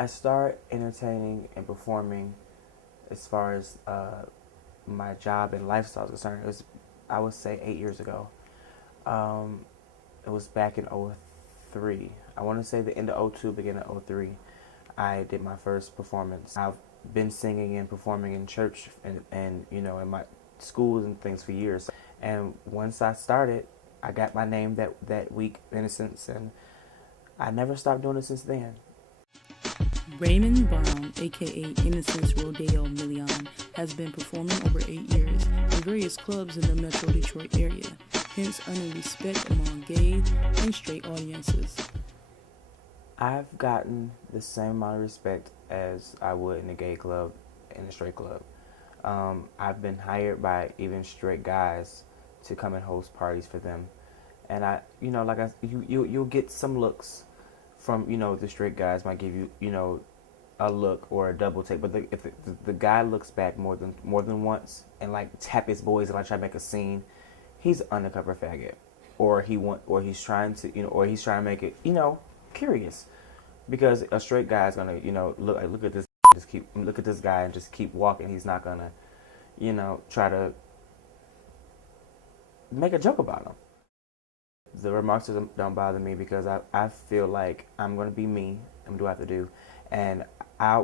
I started entertaining and performing as far as my job and lifestyle is concerned. It was, I would say, 8 years ago. Um, it was back in '03. I want to say the end of '02, beginning of '03. I did my first performance. I've been singing and performing in church and in my schools and things for years. And once I started, I got my name that week, Innocence, and I never stopped doing it since then. Raymond Brown, aka Innocence Rodeo Milliown, has been performing over 8 years in various clubs in the Metro Detroit area, hence earning respect among gay and straight audiences. I've gotten the same amount of respect as I would in a gay club, in a straight club. I've been hired by even straight guys to come and host parties for them, and you'll get some looks from the straight guys might give you a look or a double take, but if the guy looks back more than once and like tap his boys and like try to make a scene, he's an undercover faggot, or he's trying to make it curious, because a straight guy is gonna look at this look at this guy and just keep walking. He's not gonna try to make a joke about him. The remarks don't bother me because I feel like I'm gonna be me. I'm do what I have to do, and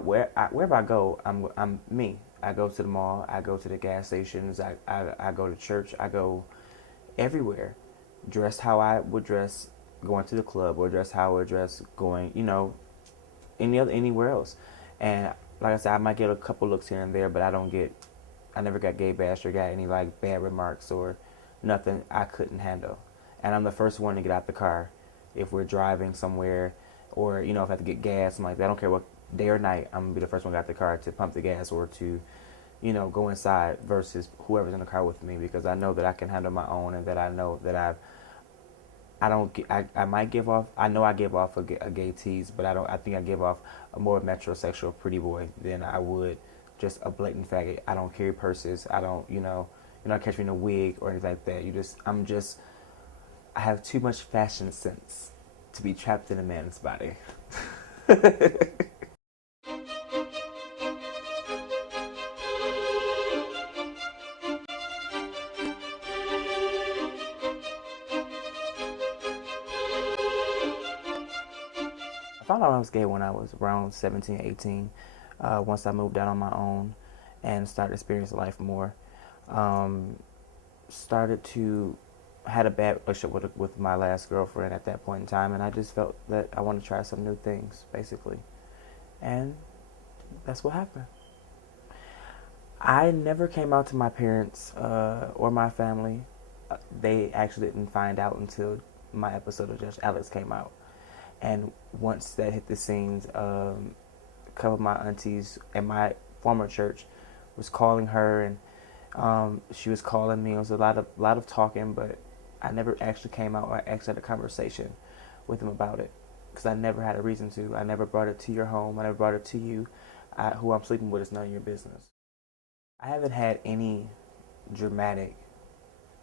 wherever I go, I'm me. I go to the mall. I go to the gas stations. I go to church. I go everywhere, dressed how I would dress going to the club, or dressed how I would dress going anywhere else. And like I said, I might get a couple looks here and there, but I never got gay bashed or got any like bad remarks or nothing I couldn't handle. And I'm the first one to get out the car if we're driving somewhere, or if I have to get gas, something like that. I don't care what day or night, I'm gonna be the first one to get out the car to pump the gas or to go inside versus whoever's in the car with me, because I know that I can handle my own, and that I know that I might give off. I know I give off a gay tease, but I think I give off a more metrosexual pretty boy than I would just a blatant faggot. I don't carry purses. I don't you're not catch me in a wig or anything like that. I have too much fashion sense to be trapped in a man's body. I found out I was gay when I was around 17, 18. Once I moved out on my own and started experiencing life more. Um, Started to had a bad relationship with my last girlfriend at that point in time, and I just felt that I wanted to try some new things, basically. And that's what happened. I never came out to my parents or my family. They actually didn't find out until my episode of Judge Alex came out. And once that hit the scenes, a couple of my aunties at my former church was calling her, and she was calling me. It was a lot of talking, but I never actually came out or actually had a conversation with them about it, because I never had a reason to. I never brought it to your home. I never brought it to you. Who I'm sleeping with is none of your business. I haven't had any dramatic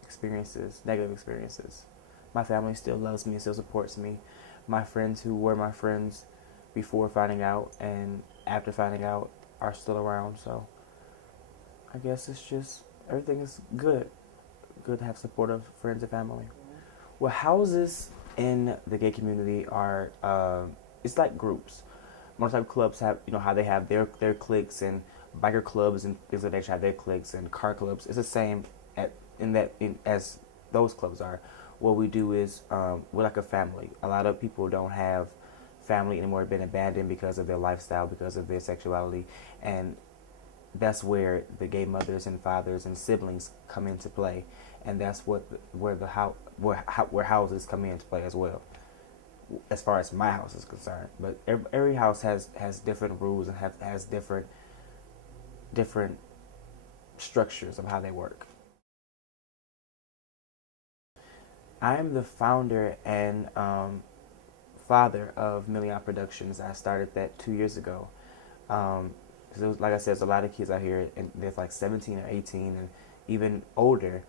experiences, negative experiences. My family still loves me, still supports me. My friends who were my friends before finding out and after finding out are still around. So I guess it's just everything is good. Good to have supportive friends and family. Well, houses in the gay community are it's like groups. Motorcycle clubs have how they have their cliques, and biker clubs and things like that have their cliques, and car clubs. It's the same as those clubs are. What we do is we're like a family. A lot of people don't have family anymore, been abandoned because of their lifestyle, because of their sexuality, and that's where the gay mothers and fathers and siblings come into play, and that's where houses come into play as well, as far as my house is concerned. But every house has different rules and has different structures of how they work. I am the founder and father of Milliown Productions. I started that 2 years ago. It was, like I said, there's a lot of kids out here, and there's like 17 or 18 and even older.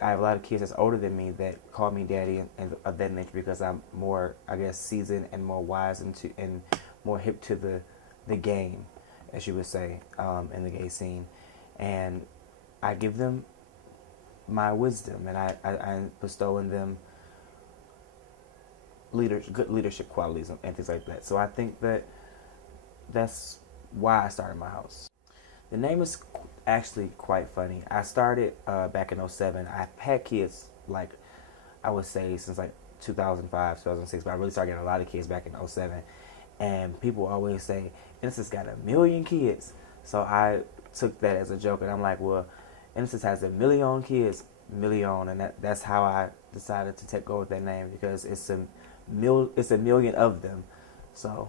I have a lot of kids that's older than me that call me daddy and of that nature, because I'm more, I guess, seasoned and more wise and more hip to the the game, as you would say, in the gay scene, and I give them my wisdom, and I bestow in them good leadership qualities and things like that. So I think that that's why I started my house. The name is actually quite funny. I started back in '07. I've had kids, like, I would say since like 2005, 2006, but I really started getting a lot of kids back in '07. And people always say, Innocence got 1,000,000 kids. So I took that as a joke, and I'm like, well, Innocence has 1,000,000 kids, million, and that's how I decided to go with that name, because it's a million of them. So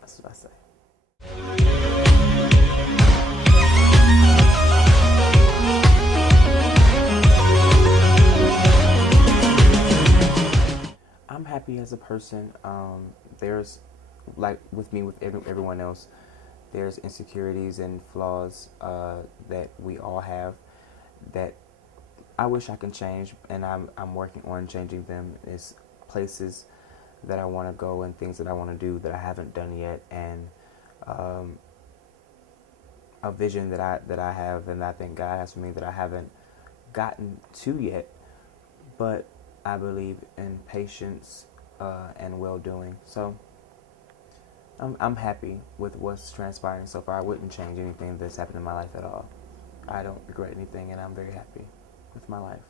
that's what I say. I'm happy as a person. There's, like with me, with everyone else, there's insecurities and flaws that we all have that I wish I can change, and I'm working on changing them. It's places that I want to go and things that I want to do that I haven't done yet, and a vision that I have and I think God has for me that I haven't gotten to yet. But I believe in patience and well-doing. So I'm happy with what's transpiring so far. I wouldn't change anything that's happened in my life at all. I don't regret anything, and I'm very happy with my life.